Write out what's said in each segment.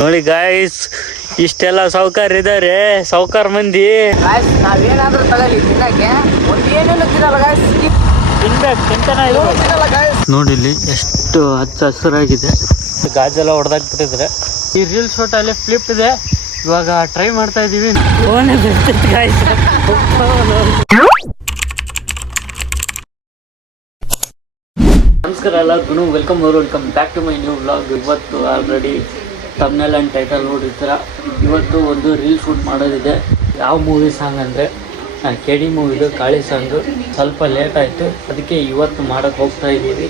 ನೋಡಿ ಗಾಯ್ಸ್, ಇಷ್ಟೆಲ್ಲ ಸಾವುಕಾರ ಇದಾರೆ, ಸಾವುಕಾರ ಮಂದಿ. ನಾವೇನಾದ್ರೂ ತಗೊಳ್ಳಿ ತಿನ್ನಕ್ಕೆ ಒಂದೇನೇನು ತಿನ್ನಲ್ಲ ಗಾಯ್ಸ್, ತಿನ್ಬೇಕು, ತಿಂತಾನೆ ನೋಡಿ. ಇಲ್ಲಿ ಎಷ್ಟು ಹಚ್ಚ ಹಸಿರಾಗಿದೆ, ಗಾಜೆಲ್ಲ ಹೊಡೆದಾಕ್ಬಿಟ್ಟಿದ್ರೆ. ಈ ರೀಲ್ಸ್ ಫೋಟೋಲ್ಲಿ ಫ್ಲಿಪ್ ಇದೆ, ಇವಾಗ ಟ್ರೈ ಮಾಡ್ತಾ ಇದೀವಿ. ನಮಸ್ಕಾರ ಎಲ್ಲರಿಗೂ, welcome back to my new vlog. ಇವತ್ತು ಆಲ್ರೆಡಿ ತಮ್ನೆಲ್ ಆ್ಯಂಡ್ ಟೈಟಲ್ ನೋಡಿರ್ತೀರ. ಇವತ್ತು ಒಂದು ರೀಲ್ ಶೂಟ್ ಮಾಡೋದಿದೆ. ಯಾವ ಮೂವಿ ಸಾಂಗ್ ಅಂದರೆ KD ಮೂವಿದು ಕಾಳಿ ಸಾಂಗು. ಸ್ವಲ್ಪ ಲೇಟ್ ಆಯಿತು, ಅದಕ್ಕೆ ಇವತ್ತು ಮಾಡೋಕ್ಕೆ ಹೋಗ್ತಾ ಇದ್ದೀವಿ.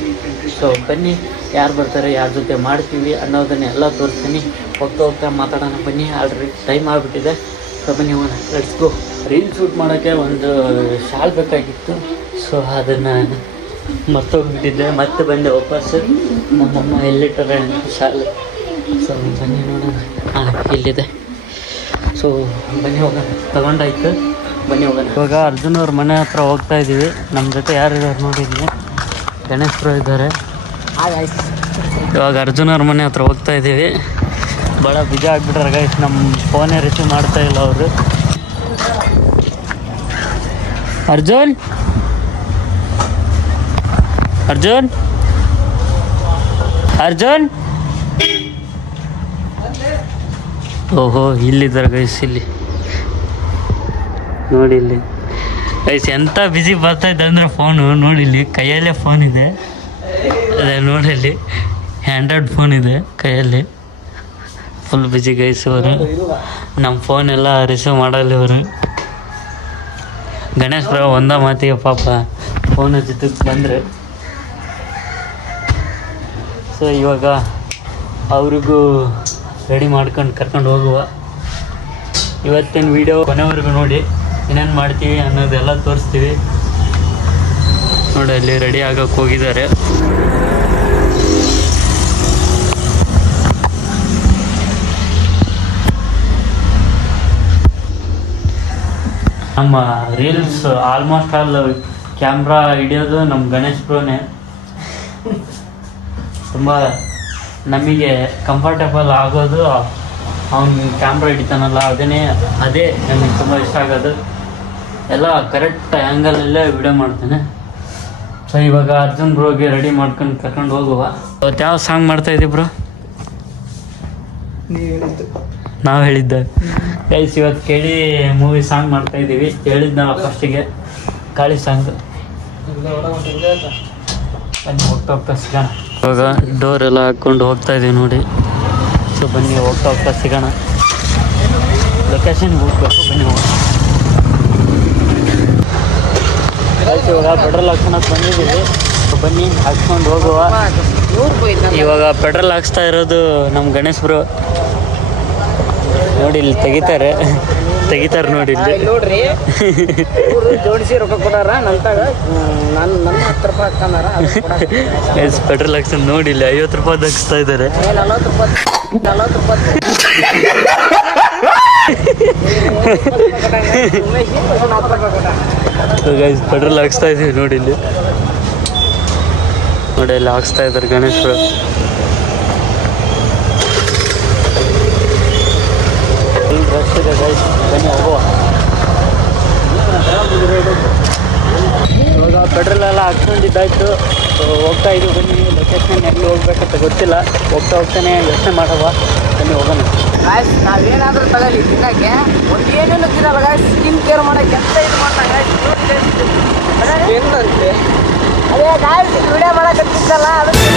ಸೊ ಬನ್ನಿ, ಯಾರು ಬರ್ತಾರೆ, ಯಾರ ಜೊತೆ ಮಾಡ್ತೀವಿ ಅನ್ನೋದನ್ನೆಲ್ಲ ತೋರಿಸ್ತೀನಿ. ಹೋಗ್ತಾ ಮಾತಾಡೋಣ ಬನ್ನಿ. ಆಲ್ರೆಡಿ ಟೈಮ್ ಆಗಿಬಿಟ್ಟಿದೆ. ಸೊ ಬನ್ನಿ ಹೋಗೋಣ, ಲೆಟ್ಸ್ ಗೋ. ರೀಲ್ ಶೂಟ್ ಮಾಡೋಕ್ಕೆ ಒಂದು ಶಾಲ್ ಬೇಕಾಗಿತ್ತು. ಸೊ ಅದನ್ನು ಮರ್ತೋಗ್ಬಿಟ್ಟಿದ್ದೆ, ಮತ್ತೆ ಬಂದೆ ವಾಪಸ್. ನಮ್ಮಮ್ಮ ಎಲ್ಲಿಟ್ಟಾರೆ ಶಾಲೆ. ಸೊ ಬನ್ನಿ ನೋಡೋಣ. ಇಲ್ಲಿದೆ. ಸೊ ಬನ್ನಿ ಹೋಗೋಣ, ತಗೊಂಡಾಯ್ತು, ಬನ್ನಿ ಹೋಗೋಣ. ಇವಾಗ ಅರ್ಜುನ್ ಅವ್ರ ಮನೆ ಹತ್ರ ಹೋಗ್ತಾ ಇದ್ದೀವಿ. ನಮ್ಮ ಜೊತೆ ಯಾರಿದ್ದಾರೆ ನೋಡಿ, ಇಲ್ಲಿ ಗಣೇಶ್ ಬ್ರೋ ಇದ್ದಾರೆ. ಇವಾಗ ಅರ್ಜುನ್ ಅವ್ರ ಮನೆ ಹತ್ರ ಹೋಗ್ತಾ ಇದ್ದೀವಿ. ಭಾಳ ಬಿಜಿ ಆಗಿಬಿಟ್ರೆ ಗೈಸ್, ನಮ್ಮ ಫೋನೇ ರಿಸೀವ್ ಮಾಡ್ತಾ ಇಲ್ಲ ಅವರು. ಅರ್ಜುನ್ ಅರ್ಜುನ್ ಅರ್ಜುನ್ ಓಹೋ, ಇಲ್ಲಿದ್ದಾರೆ ಗೈಸ್. ಇಲ್ಲಿ ನೋಡಿ, ಇಲ್ಲಿ ಗೈಸ್ ಎಂಥ ಬಿಜಿ ಬರ್ತಾಯಿದ್ದೆ ಅಂದರೆ ಫೋನು ನೋಡಿ. ಇಲ್ಲಿ ಕೈಯಲ್ಲೇ ಫೋನ್ ಇದೆ, ಅದೇ ನೋಡಿ, ಇಲ್ಲಿ ಆ್ಯಂಡ್ರಾಯ್ಡ್ ಫೋನ್ ಇದೆ ಕೈಯಲ್ಲಿ. ಫುಲ್ ಬಿಜಿ ಗೈಸ್ ಅವರು. ನಮ್ಮ ಫೋನೆಲ್ಲ ರಿಸೀವ್ ಮಾಡಲ್ಲ ಇವರು. ಗಣೇಶ್ ಬ್ರೋ ಒಂದ ಮಾತಿಗೆ ಪಾಪ ಫೋನ್ ಜೊತೆಗೆ ಬಂದರೆ. ಸೊ ಇವಾಗ ಅವ್ರಿಗೂ ರೆಡಿ ಮಾಡ್ಕೊಂಡು ಕರ್ಕೊಂಡು ಹೋಗುವ. ಇವತ್ತಿನ ವೀಡಿಯೋ ಕೊನೆವರೆಗೂ ನೋಡಿ, ಏನೇನು ಮಾಡ್ತೀವಿ ಅನ್ನೋದೆಲ್ಲ ತೋರಿಸ್ತೀವಿ ನೋಡಿ. ಅಲ್ಲಿ ರೆಡಿ ಆಗೋಕ್ಕೆ ಹೋಗಿದ್ದಾರೆ. ನಮ್ಮ ರೀಲ್ಸ್ ಆಲ್ಮೋಸ್ಟ್ ಆಲ್ ಕ್ಯಾಮ್ರಾ ಹಿಡಿಯೋದು ನಮ್ಮ ಗಣೇಶ್ ಬ್ರೋನೇ. ತುಂಬ ನಮಗೆ ಕಂಫರ್ಟೇಬಲ್ ಆಗೋದು ಅವ್ನು ಕ್ಯಾಮ್ರಾ ಹಿಡಿತಾನಲ್ಲ, ಅದೇ ನನಗೆ ತುಂಬ ಇಷ್ಟ ಆಗೋದು. ಎಲ್ಲ ಕರೆಕ್ಟ್ ಆ್ಯಂಗಲಲ್ಲೇ ವಿಡಿಯೋ ಮಾಡ್ತಾನೆ. ಸೊ ಇವಾಗ ಅರ್ಜುನ್ ಬ್ರೋಗೆ ರೆಡಿ ಮಾಡ್ಕೊಂಡು ಕರ್ಕೊಂಡು ಹೋಗುವ. ಅವತ್ತು ಯಾವ ಸಾಂಗ್ ಮಾಡ್ತಾಯಿದ್ದೀವಿ ಬ್ರೋ? ನಾವು ಹೇಳಿದ್ದೆ ಗೈಸ್, ಇವತ್ತು KD ಮೂವಿ ಸಾಂಗ್ ಮಾಡ್ತಾಯಿದ್ದೀವಿ. ಹೇಳಿದ್ನಲ್ಲ ಫಸ್ಟಿಗೆ, ಕಾಳಿ ಸಾಂಗ್. ಬನ್ನಿ ಹೋಗ್ತಾ ಸಿಗೋಣ. ಇವಾಗ ಡೋರ್ ಎಲ್ಲ ಹಾಕ್ಕೊಂಡು ಹೋಗ್ತಾ ಇದ್ದೀವಿ ನೋಡಿ. ಸೊ ಬನ್ನಿ ಹೋಗ್ತಾ ಸಿಗೋಣ. ಲೊಕೇಶನ್ಗೆ ಹೋಗ್ಬೇಕು, ಬನ್ನಿ ಹೋಗೋಣ. ಇವಾಗ ಪೆಟ್ರೋಲ್ ಹಾಕ್ಸ್ಕೊಳಕ್ಕೆ ಬಂದಿದ್ದೀವಿ. ಬನ್ನಿ ಹಾಕ್ಸ್ಕೊಂಡು ಹೋಗುವ. ಇವಾಗ ಪೆಟ್ರೋಲ್ ಹಾಕ್ಸ್ತಾ ಇರೋದು ನಮ್ಮ ಗಣೇಶ್ ಬ್ರೋ ನೋಡಿ. ಇಲ್ಲಿ ತೆಗಿತಾರೆ ನೋಡಿ. ಇಲ್ಲಿ ನೋಡ್ರಿ, ಜೋಡಿಸಿ ರೊಕ್ಕ ಕೊಡಾರ ನಂತಾಗ. ನನ್ನ 10 ರೂಪಾಯಿ ಹಾಕ್ತಾರ. ಪೆಟ್ರೋಲ್ ಹಾಕ್ಸ್ಕೊಂಡು ನೋಡಿ, ಇಲ್ಲಿ 50 ರೂಪಾಯಿ ಹಾಕ್ಸ್ತಾ ಇದ್ದಾರೆ. 40 ಗೈಸ್ ಪೆಟ್ರೋಲ್ ಹಾಕ್ಸ್ತಾ ಇದೀವಿ ನೋಡಿ. ಇಲ್ಲಿ ನೋಡಿ, ಇಲ್ಲಿ ಹಾಕ್ಸ್ತಾ ಇದ್ದಾರೆ ಗಣೇಶ್ ಬ್ರೋ. ರಶ್ ಇದೆ ಗೈಸ್, ಬನ್ನಿ ಹೋಗುವ. ಇವಾಗ ಪೆಟ್ರೋಲ್ ಎಲ್ಲ ಹಾಕ್ಸ್ಕೊಂಡಿದ್ದಾಯ್ತು. ಹೋಗ್ತಾ ಇದ್ದೀವಿ, ಬನ್ನಿ. ಲೊಕೇಶನ್ ಎಲ್ಲಿ ಹೋಗ್ಬೇಕಂತ ಗೊತ್ತಿಲ್ಲ, ಹೋಗ್ತಾನೆ ಯೋಚನೆ ಮಾಡುವ. ಬನ್ನಿ ಹೋಗೋಣ. ಗಾಯ್ಸ್, ನಾವೇನಾದ್ರೂ ತಗೊಳ್ಳಿ ತಿನ್ನಕ್ಕೆ ಒಂದೇನೇನು ತಿನ್ನಲ್ಲ ಗಾಯ್ಸ್. ಸ್ಕಿನ್ ಕೇರ್ ಮಾಡಕ್ಕೆ ಎಂತ ಇದು ಮಾಡ್ತಾರೆ ಏನಂತೆ. ಅದೇ ಗಾಯ್ಸ್, ವಿಡಿಯೋ ಮಾಡಕ್ಕೆ ತಿನ್ನಲ್ಲ ಅದಕ್ಕೆ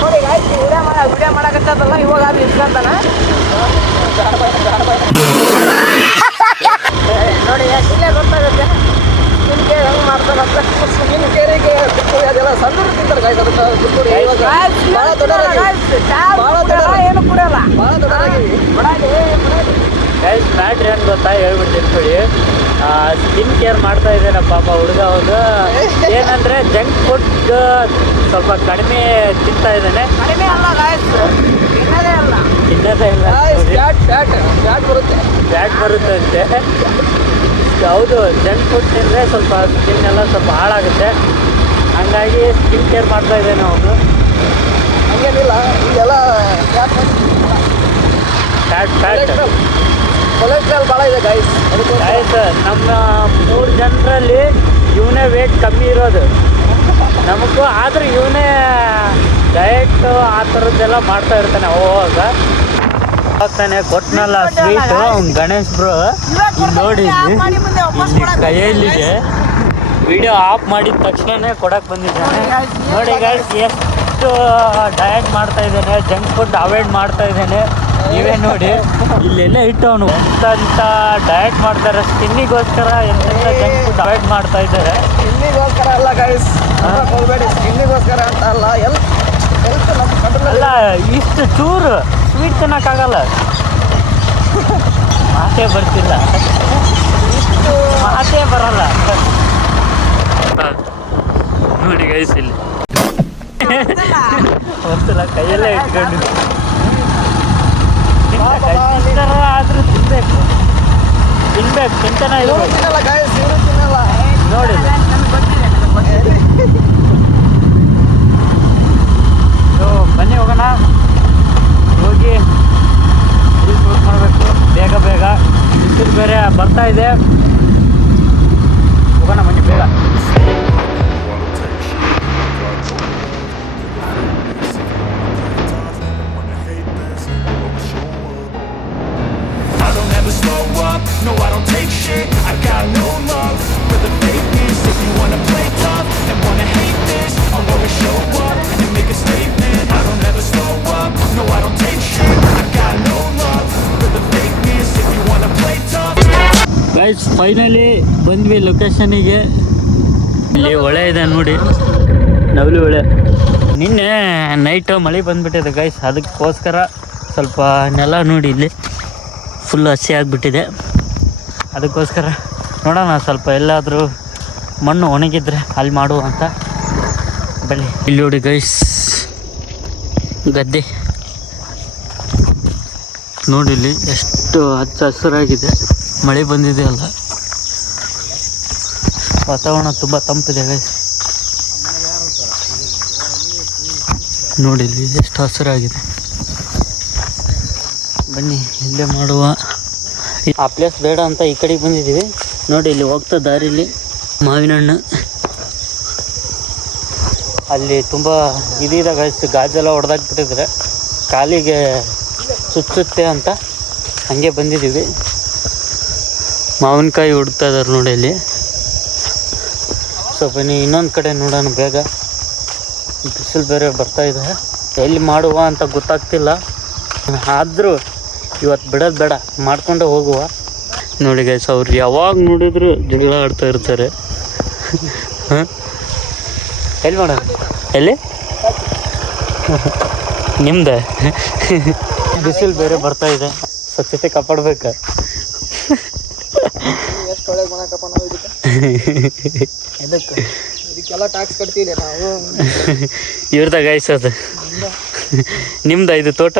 ನೋಡಿ ಗಾಯ್ಸ್. ವಿಡಿಯೋ ಮಾಡಕತ್ತದಲ್ಲ, ಇವಾಗ ಅದು ಇಸ್ಕೊಂತಾನ ನೋಡಿ. ಎಷ್ಟೇ ಗೊತ್ತಾಗುತ್ತೆ ಸ್ಕಿನ್ ಕೇರ್ ಹೆಂಗೆ ಮಾಡ್ತಾರಂತ. ಸ್ಕಿನ್ ಕೇರಿಗೆ ಅದೆಲ್ಲ ಸಣ್ಣ ತಿಂತಾರೆ ಗಾಯ್ಸ್. ಅದಕ್ಕೆ ಏನು ಕುಡಿಯಲ್ಲ, ಭಾಳ ದೊಡ್ಡದಾಗಿ ಗೈಸ್. ಮ್ಯಾಟ್ರ್ ಏನು ಗೊತ್ತಾ, ಹೇಳ್ಬಿಡ್ತೀನಿ ಕೊಡಿ. ಸ್ಕಿನ್ ಕೇರ್ ಮಾಡ್ತಾ ಇದ್ದೇನೆ ಪಾಪ ಹುಡುಗ. ಅವ್ರು ಏನಂದರೆ ಜಂಕ್ ಫುಡ್ ಸ್ವಲ್ಪ ಕಡಿಮೆ ತಿಂತಾ ಇದ್ದಾನೆ. ಕಡಿಮೆ ಅಲ್ಲ ಗಾಯ್ಸ್, ತಿನ್ನೋದೇ ಇಲ್ಲ. ಫ್ಯಾಟ್ ಬರುತ್ತೆ ಅಂತೆ. ಹೌದು, ಜಂಕ್ ಫುಡ್ ತಿಂದರೆ ಸ್ವಲ್ಪ ಸ್ಕಿನ್ ಎಲ್ಲ ಸ್ವಲ್ಪ ಹಾಳಾಗುತ್ತೆ. ಹಂಗಾಗಿ ಸ್ಕಿನ್ ಕೇರ್ ಮಾಡ್ತಾ ಇದ್ದೇನೆ ಅವನು. ಫ್ಯಾಟ್ ಕೊಲೆಸ್ಟ್ರಾಲ್ ಭಾಳ ಇದೆ ಗೈಸ್. ಆಯ್ತು, ನಮ್ಮ 3 ಜನರಲ್ಲಿ ಇವನೇ ವೇಟ್ ಕಮ್ಮಿ ಇರೋದು ನಮಗೂ. ಆದರೂ ಇವನೇ ಡಯಟ್ ಆ ಥರದ್ದೆಲ್ಲ ಮಾಡ್ತಾ ಇರ್ತಾನೆ ಅವಾಗ ಆಗ್ತಾನೆ. ಕೊಟ್ಟನಲ್ಲ ಸ್ವೀಟು ಅವ್ನು ಗಣೇಶ್ ಬ್ರೋ ನೋಡಿ ಇಲ್ಲಿ ಕೈಯಲ್ಲಿದೆ. ವಿಡಿಯೋ ಆಫ್ ಮಾಡಿದ ತಕ್ಷಣನೇ ಕೊಡಕ್ಕೆ ಬಂದಿದ್ದಾನೆ ನೋಡಿ ಗೈಸ್. ಎಷ್ಟು ಡಯಟ್ ಮಾಡ್ತಾ ಇದ್ದಾನೆ, ಜಂಕ್ ಫುಡ್ ಅವಾಯ್ಡ್ ಮಾಡ್ತಾ ಇದ್ದಾನೆ. ನೀವೇ ನೋಡಿ ಇಲ್ಲೆಲ್ಲ ಇಟ್ಟು ಅವನು ಎಂತ ಡಯಟ್ ಮಾಡ್ತಾರೆ, ಸ್ಕಿನ್ನಿಗೋಸ್ಕರ ಎಂತೆಂಥ ಜಂಕ್ ಫುಡ್ ಅವಾಯ್ಡ್ ಮಾಡ್ತಾ ಇದ್ದಾರೆ. ಸ್ಕಿನ್ನಿಗೋಸ್ಕರ ಅಲ್ಲ ಗೈಸ್, ಹೋಗ್ಬೇಡಿ. ಸ್ಕಿನ್ನಿಗೋಸ್ಕರ ಅಂತ ಅಲ್ಲ, ಹೆಲ್ತ್ ನಮ್ಮ ಕಂಟ್ರೋಲ್ ಅಲ್ಲ. ಇಷ್ಟು ಚೂರು ಸ್ವೀಟ್ ತಿನ್ನೋಕ್ಕಾಗಲ್ಲ, ಮಾತೇ ಬರ್ತಿಲ್ಲ, ಮಾತೇ ಬರಲ್ಲ ನೋಡಿ ಗೈಸ್. ಇಲ್ಲಿ ಒಂದ್ಸಲ ಕೈಯಲ್ಲೇ ಇಟ್ಕೊಂಡು ಆದ್ರೂ ತಿನ್ಬೇಕು ತಿಂತಾನೆ ಇರ್ಬೇಕು ತಿನ್ನಲ್ಲ ಗೈಸ್, ಇವರು ತಿನ್ನಲ್ಲ ನೋಡಿ. ಬನ್ನಿ ಹೋಗೋಣ, ಹೋಗಿ ರೀಲ್ಸ್ ಶೂಟ್ ಮಾಡಬೇಕು ಬೇಗ ಬೇಗ. ಬಿಸಿಲು ಬೇರೆ ಬರ್ತಾ ಇದೆ, ಹೋಗೋಣ ಬನ್ನಿ ಬೇಗ. Slow up, no I don't take shit. I got no love for the fakeness. If you wanna play tough and wanna hate this, I'll always show up and make a statement. I don't ever slow up, no I don't take shit. I got no love for the fakeness. If you wanna play tough. Guys finally ಬಂದ್ವಿ ಲೊಕೇಶನಿಗೆ. ಇಲ್ಲಿ ಹೊಳೆ ಇದೆ ನೋಡಿ, ನವಲಿ ಹೊಳೆ. ನಿನ್ನೆ night ಮಳೆ ಬಂದ್ಬಿಟ್ಟಿದೆ guys, ಅದಕ್ಕೋಸ್ಕರ ಸ್ವಲ್ಪ ನೆಲ ನೋಡಿ ಇಲ್ಲಿ ಫುಲ್ ಹಸಿ ಆಗಿಬಿಟ್ಟಿದೆ. ಅದಕ್ಕೋಸ್ಕರ ನೋಡೋಣ ಸ್ವಲ್ಪ ಎಲ್ಲಾದರೂ ಮಣ್ಣು ಒಣಗಿದ್ರೆ ಅಲ್ಲಿ ಮಾಡುವ ಅಂತ. ಬನ್ನಿ ಇಲ್ಲಿ ನೋಡಿ ಗೈಸ್, ಗದ್ದೆ ನೋಡಿ ಇಲ್ಲಿ ಎಷ್ಟು ಹಚ್ಚ ಹಸಿರಾಗಿದೆ. ಮಳೆ ಬಂದಿದೆ ಅಲ್ಲ, ವಾತಾವರಣ ತುಂಬ ತಂಪಿದೆ ಗೈಸ್. ನೋಡಿ ಇಲ್ಲಿ ಎಷ್ಟು ಹಸಿರಾಗಿದೆ. ಬನ್ನಿ ಇಲ್ಲೇ ಮಾಡುವ. ಆ ಪ್ಲೇಸ್ ಬೇಡ ಅಂತ ಈ ಕಡೆಗೆ ಬಂದಿದ್ದೀವಿ ನೋಡಿ. ಇಲ್ಲಿ ಹೋಗ್ತಾ ದಾರಿಲಿ ಮಾವಿನ ಹಣ್ಣು, ಅಲ್ಲಿ ತುಂಬ ಇದಿದೆ ಗೈಸ್, ಗಾಜೆಲ್ಲ ಹೊಡೆದಾಕ್ಬಿಟ್ಟಿದ್ರೆ ಕಾಲಿಗೆ ಚುಚ್ಚುತ್ತೆ ಅಂತ ಹಂಗೆ ಬಂದಿದ್ದೀವಿ. ಮಾವಿನಕಾಯಿ ಹುಡ್ತಾ ಇದ್ದಾರೆ ನೋಡಿ ಇಲ್ಲಿ. ಸೊ ಬನ್ನಿ ಇನ್ನೊಂದು ಕಡೆ ನೋಡೋಣ ಬೇಗ. ಬಿಸಿಲು ಬೇರೆ ಬರ್ತಾ ಇದೆ, ಎಲ್ಲಿ ಮಾಡುವ ಅಂತ ಗೊತ್ತಾಗ್ತಿಲ್ಲ. ಆದರೂ ಇವತ್ತು ಬಿಡೋದು ಬೇಡ, ಮಾಡ್ಕೊಂಡೆ ಹೋಗುವ. ನೋಡಿ ಗೈಸ್, ಅವ್ರು ಯಾವಾಗ ನೋಡಿದ್ರು ಜಗಳ ಆಡ್ತಾ ಇರ್ತಾರೆ. ಹಾಂ, ಎಲ್ಲಿ ಮಾಡೋಣ, ಎಲ್ಲಿ ನಿಮ್ದೆ. ಬಿಸಿಲು ಬೇರೆ ಬರ್ತಾ ಇದೆ, ಸ್ವಚ್ಛತೆ ಕಾಪಾಡ್ಬೇಕು. ಎಷ್ಟು ಒಳಗೆ ಮಾಡಕಪ್ಪ ನಾವು ಇದಕ್ಕೆಲ್ಲ ಟ್ಯಾಕ್ಸ್ ಕಟ್ತೀವಿ ನಾವು. ಇವ್ರದ ಗೈಸ್, ಅದು ನಿಮ್ದ ಇದು ತೋಟ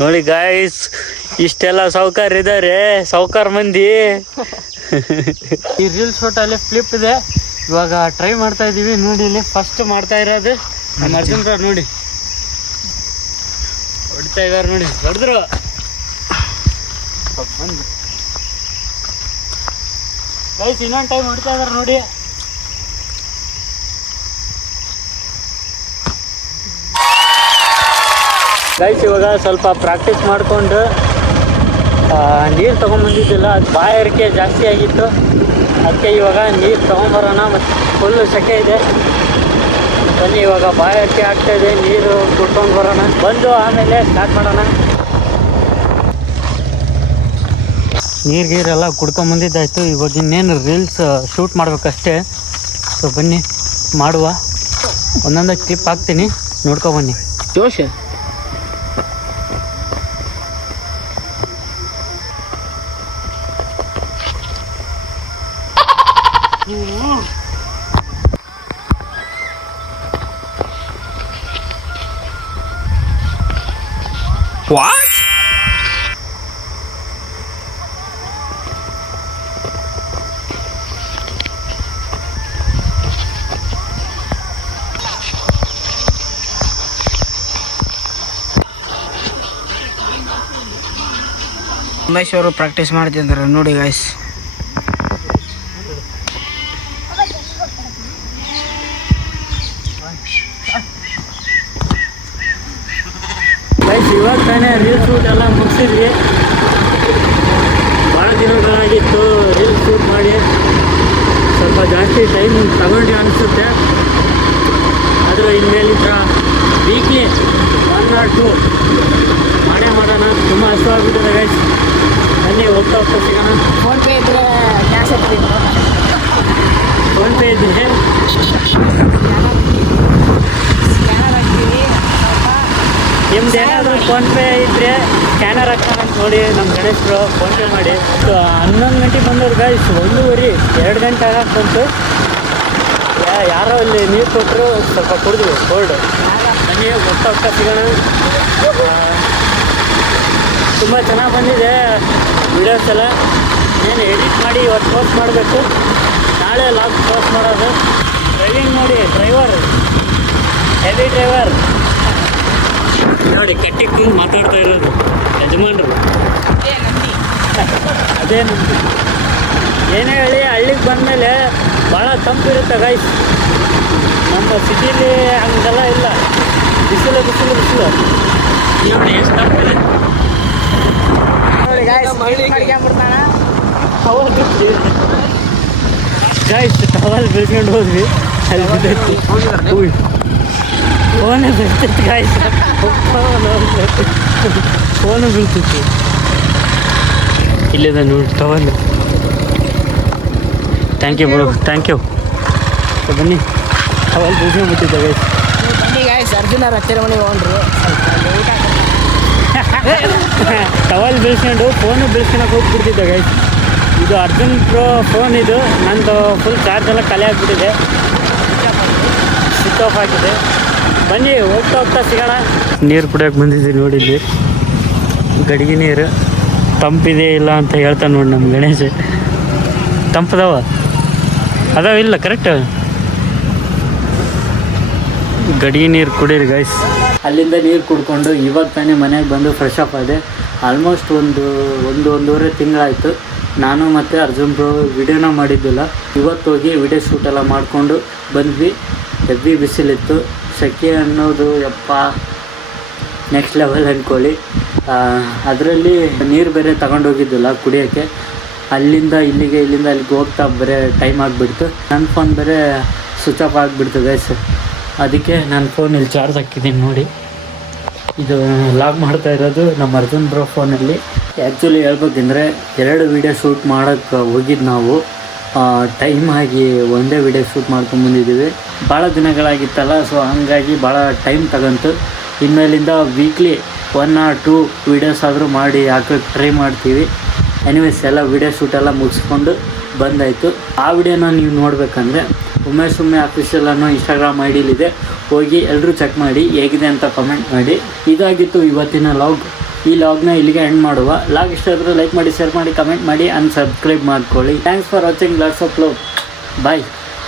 ನೋಡಿ ಗಾಯ್ಸ್. ಇಷ್ಟೆಲ್ಲ ಸಾವುಕಾರ ಇದ್ದಾರೆ, ಸಾವುಕಾರ ಮಂದಿ. ಈ ರೀಲ್ಸ್ ಫೋಟೋಲ್ಲಿ ಫ್ಲಿಪ್ ಇದೆ, ಇವಾಗ ಟ್ರೈ ಮಾಡ್ತಾ ಇದ್ದೀವಿ ನೋಡಿ. ಇಲ್ಲಿ ಫಸ್ಟ್ ಮಾಡ್ತಾ ಇರೋದು ನಮ್ಮ ಅರ್ಜುನ್ ರಾವ್ ನೋಡಿ, ಹೊಡಿತಾ ಇದ್ದಾರೆ ನೋಡಿ. ಹೊಡೆದ್ರು ಬಂದು ಗೈಸ್, ಇನ್ನೊಂದು ಟೈಮ್ ಹೊಡಿತಾ ಇದ್ದಾರೆ ನೋಡಿ. ಗೈಸ್ ಇವಾಗ ಸ್ವಲ್ಪ ಪ್ರಾಕ್ಟೀಸ್ ಮಾಡಿಕೊಂಡು ನೀರು ತೊಗೊಂಬಂದಿದ್ದಿಲ್ಲ, ಅದು ಬಾಯಾರಿಕೆ ಜಾಸ್ತಿ ಆಗಿತ್ತು. ಅದಕ್ಕೆ ಇವಾಗ ನೀರು ತೊಗೊಂಬರೋಣ, ಮತ್ತು ಫುಲ್ಲು ಸೆಕೆ ಇದೆ. ಬನ್ನಿ ಇವಾಗ ಬಾಯಾರಿಕೆ ಆಗ್ತಾಯಿದೆ, ನೀರು ಕುಡ್ಕೊಂಡು ಬರೋಣ, ಬಂದು ಆಮೇಲೆ ಸ್ಟಾರ್ಟ್ ಮಾಡೋಣ. ನೀರು ಗೀರೆಲ್ಲ ಕುಡ್ಕೊಂಬಂದಿದ್ದಾಯಿತು, ಇವಾಗ ಇನ್ನೇನು ರೀಲ್ಸ್ ಶೂಟ್ ಮಾಡಬೇಕಷ್ಟೇ. ಸೊ ಬನ್ನಿ ಮಾಡುವ, ಒಂದೊಂದು ಕ್ಲಿಪ್ ಹಾಕ್ತೀನಿ, ನೋಡ್ಕೊಬನ್ನಿ. ಜೋಶ್ What? ಉಮೇಶ್ ಅವರು ಪ್ರಾಕ್ಟೀಸ್ ಮಾಡ್ತಿದ್ದಾರೆ ನೋಡಿ ಗೈಸ್. ಇವಾಗ ತಾನೇ ರೀಲ್ ಶೂಟ್ ಎಲ್ಲ ಮುಗಿಸಿದ್ವಿ. ಭಾಳ ದಿನಗಳಾಗಿತ್ತು ರೀಲ್ ಶೂಟ್ ಮಾಡಿ, ಸ್ವಲ್ಪ ಜಾಸ್ತಿ ಟೈಮ್ ತಗೊಂಡು ಅನಿಸುತ್ತೆ. ಆದರೆ ಇನ್ಮೇಲಿಂದ ವೀಕ್ಲಿ 1 or 2 ಮಾಡೋಣ. ತುಂಬ ಹಸುವಾಗ್ಬಿಟ್ಟಿದೆ ಗೈಸ್. ಬನ್ನಿ ಹೋಗ್ತಾ ಸಿಗೋಣ. ಫೋನ್ಪೇ ಇದ್ರೆ ಕ್ಯಾಶ್ ಹಾಕ್ತೀನಿ. ಫೋನ್ಪೇ ಇದ್ದರೆ ಸ್ಕ್ಯಾನರ್ ಹಾಕ್ತೀನಿ. ನಿಮ್ದು ಏನಾದರೂ ಫೋನ್ಪೇ ಇದ್ದರೆ ಸ್ಕ್ಯಾನರ್ ಹಾಕೋಣ ಅಂತ ನೋಡಿ. ನಮ್ಮ ಗಣೇಶರು ಫೋನ್ಪೇ ಮಾಡಿ 11 ಗಂಟೆಗೆ ಬಂದವ್ರು ಗೈಸ್. 1:30 2 ಗಂಟೆ ಆಗಕ್ಕೆ ಬಂತು. ಯಾರೋ ಇಲ್ಲಿ ನೀರು ಕೊಟ್ಟರು, ಸ್ವಲ್ಪ ಕುಡಿದ್ವಿ ಕೋಲ್ಡ್. ಬನ್ನಿ ಹೋಗ್ತಾ ಸಿಗೋಣ. ತುಂಬ ಚೆನ್ನಾಗಿ ಬಂದಿದೆ ವಿಡಿಯೋಸ್ ಎಲ್ಲ. ಏನು ಎಡಿಟ್ ಮಾಡಿ ಇವತ್ತು ಪೋಸ್ಟ್ ಮಾಡಬೇಕು, ನಾಳೆ ಲಾಗ್ ಪೋಸ್ಟ್ ಮಾಡೋದು. ಡ್ರೈವಿಂಗ್ ನೋಡಿ, ಡ್ರೈವರ್ ಹೆವಿ ಡ್ರೈವರ್ ನೋಡಿ, ಕಟ್ಟಿಗೆ ಮಾತಾಡ್ತಾ ಇರೋದು ಯಜಮಾನ್ರು. ಅದೇ ನಮ್ಮದು. ಏನೇ ಹೇಳಿ ಹಳ್ಳಿಗೆ ಬಂದಮೇಲೆ ಭಾಳ ತಂಪಿರುತ್ತೆ ಗೈಸ್. ನಮ್ಮ ಸಿಟಿಲಿ ಹಂಗೆಲ್ಲ ಇಲ್ಲ. ಬಿಸಿಲು ಬಿಸಿಲು ಬಿಸಿಲು ನೋಡಿ ಎಷ್ಟು ತಂಪಿದೆ. ನೋಡಿ ಗೈಸ್, ಮಾಡ್ಕೊಂಡ್ಬಿಡ್ತಾನ. ಗೈಸ್ ಟವಲ್ ಬೆಳ್ಕೊಂಡು ಹೋದ್ವಿ, ಅಲ್ಲಿ ಬಿದ್ದೈತಿ. ಫೋನೇ ಬೀಳ್ತೈತಿ ಗಾಯ್ಸ್, ಫೋನು ಬೀಳ್ತೈತಿ. ಇಲ್ಲಿದೆ ನೋಡಿ towel. Thank you bro, thank you. ಬನ್ನಿ, ಟವಲ್ ಬೀಳ್ಕೊಂಡ್ಬಿಟ್ಟಿದ್ದೆ ಗೈಸ್. ಬನ್ನಿ ಗೈಸ್, ಅರ್ಜುನ ಹತ್ತಿರ ಮನೆಗೆ ಹೋಗ್ರಿ. ಊಟ ಟವಲ್ ಬೀಳ್ಸ್ಕೊಂಡು ಫೋನು ಬೀಳ್ಸ್ಕೊಳಕ್ಕೆ ಹೋಗ್ಬಿಡ್ತಿದ್ದೆ ಗೈಸ್. ಇದು ಅರ್ಜುನ್ ಪ್ರೋ ಫೋನ್. ಇದು ನಂದು ಫುಲ್ ಚಾರ್ಜ್ ಎಲ್ಲ ಖಾಲಿ ಆಗಿಬಿಟ್ಟಿದೆ, ಸ್ವಿಚ್ ಆಫ್ ಆಗಿದೆ. ಬನ್ನಿ ಹೋಗ್ತಾ ಸಿಗೋಣ. ನೀರು ಕುಡಿಯೋಕೆ ಬಂದಿದ್ದೀವಿ ನೋಡಿ. ಇಲ್ಲಿ ಗಡಿಗೆ ನೀರು ತಂಪಿದೆ ಇಲ್ಲ ಅಂತ ಹೇಳ್ತಾನೆ ನೋಡಿ ನಮ್ಮ ಗಣೇಶ. ತಂಪದವ ಅದಾವ ಇಲ್ಲ ಕರೆಕ್ಟ್. ಗಡಿಗೆ ನೀರು ಕುಡೀರಿ ಗೈಸ್. ಅಲ್ಲಿಂದ ನೀರು ಕುಡ್ಕೊಂಡು ಇವಾಗ ತಾನೇ ಮನೆಗೆ ಬಂದು ಫ್ರೆಶ್ ಅಪ್ ಆದೆ. ಆಲ್ಮೋಸ್ಟ್ ಒಂದೂವರೆ ತಿಂಗಳಾಯಿತು. ನಾನು ಮತ್ತು ಅರ್ಜುನ್ ಬ್ರೋ ವಿಡಿಯೋನ ಮಾಡಿದ್ದಿಲ್ಲ. ಇವತ್ತು ಹೋಗಿ ವಿಡಿಯೋ ಶೂಟೆಲ್ಲ ಮಾಡಿಕೊಂಡು ಬಂದ್ವಿ. ಹೆವಿ ಬಿಸಿಲಿತ್ತು. ಸೆಕೆ ಅನ್ನೋದು ಯಪ್ಪ ನೆಕ್ಸ್ಟ್ ಲೆವೆಲ್ ಅಂದ್ಕೊಳ್ಳಿ. ಅದರಲ್ಲಿ ನೀರು ಬೇರೆ ತಗೊಂಡೋಗಿದ್ದಿಲ್ಲ ಕುಡಿಯೋಕ್ಕೆ. ಅಲ್ಲಿಂದ ಇಲ್ಲಿಗೆ ಹೋಗ್ತಾ ಬರೀ ಟೈಮ್ ಆಗಿಬಿಡ್ತು. ನನ್ನ ಫೋನ್ ಬೇರೆ ಸ್ವಿಚ್ ಆಫ್ ಆಗಿಬಿಡ್ತು ಗೈಸ್. ಅದಕ್ಕೆ ನನ್ನ ಫೋನ್ ಇಲ್ಲಿ ಚಾರ್ಜ್ ಹಾಕಿದ್ದೀನಿ ನೋಡಿ. ಇದು ಲಾಗ್ ಮಾಡ್ತಾ ಇರೋದು ನಮ್ಮ ಅರ್ಜುನ್ ಬ್ರೋ ಫೋನಲ್ಲಿ. ಆ್ಯಕ್ಚುಲಿ ಹೇಳ್ಬೇಕಂದ್ರೆ 2 ವೀಡಿಯೋ ಶೂಟ್ ಮಾಡೋಕ್ಕೆ ಹೋಗಿದ್ದು ನಾವು. ಟೈಮ್ ಆಗಿ ಒಂದೇ ವೀಡಿಯೋ ಶೂಟ್ ಮಾಡ್ಕೊಂಡ್ಬಂದಿದ್ದೀವಿ. ಭಾಳ ದಿನಗಳಾಗಿತ್ತಲ್ಲ, ಸೊ ಹಾಗಾಗಿ ಭಾಳ ಟೈಮ್ ತಗೊಂತು. ಇನ್ಮೇಲಿಂದ ವೀಕ್ಲಿ 1 or 2 ವೀಡಿಯೋಸ್ ಆದರೂ ಮಾಡಿ ಹಾಕೋಕ್ಕೆ ಟ್ರೈ ಮಾಡ್ತೀವಿ. ಎನಿವೇಸ್ ಎಲ್ಲ ವೀಡಿಯೋ ಶೂಟೆಲ್ಲ ಮುಗಿಸ್ಕೊಂಡು ಬಂದಾಯಿತು. ಆ ವಿಡಿಯೋನ ನೀವು ನೋಡಬೇಕಂದ್ರೆ ಉಮೇಶ್ ಅಫಿಷಿಯಲ್ ಅನ್ನೋ ಇನ್ಸ್ಟಾಗ್ರಾಮ್ ಐಡಿಲಿದೆ, ಹೋಗಿ ಎಲ್ಲರೂ ಚೆಕ್ ಮಾಡಿ ಹೇಗಿದೆ ಅಂತ ಕಮೆಂಟ್ ಮಾಡಿ. ಇದಾಗಿತ್ತು ಇವತ್ತಿನ ಲಾಗ್. ಈ ಲಾಗ್ನ ಇಲ್ಲಿಗೆ ಎಂಡ್ ಮಾಡುವ. ಲಾಗ್ ಇಷ್ಟ ಆದರೂ ಲೈಕ್ ಮಾಡಿ, ಶೇರ್ ಮಾಡಿ, ಕಮೆಂಟ್ ಮಾಡಿ, ಸಬ್ಸ್ಕ್ರೈಬ್ ಮಾಡ್ಕೊಳ್ಳಿ. Thanks for watching. Lots of love. Bye.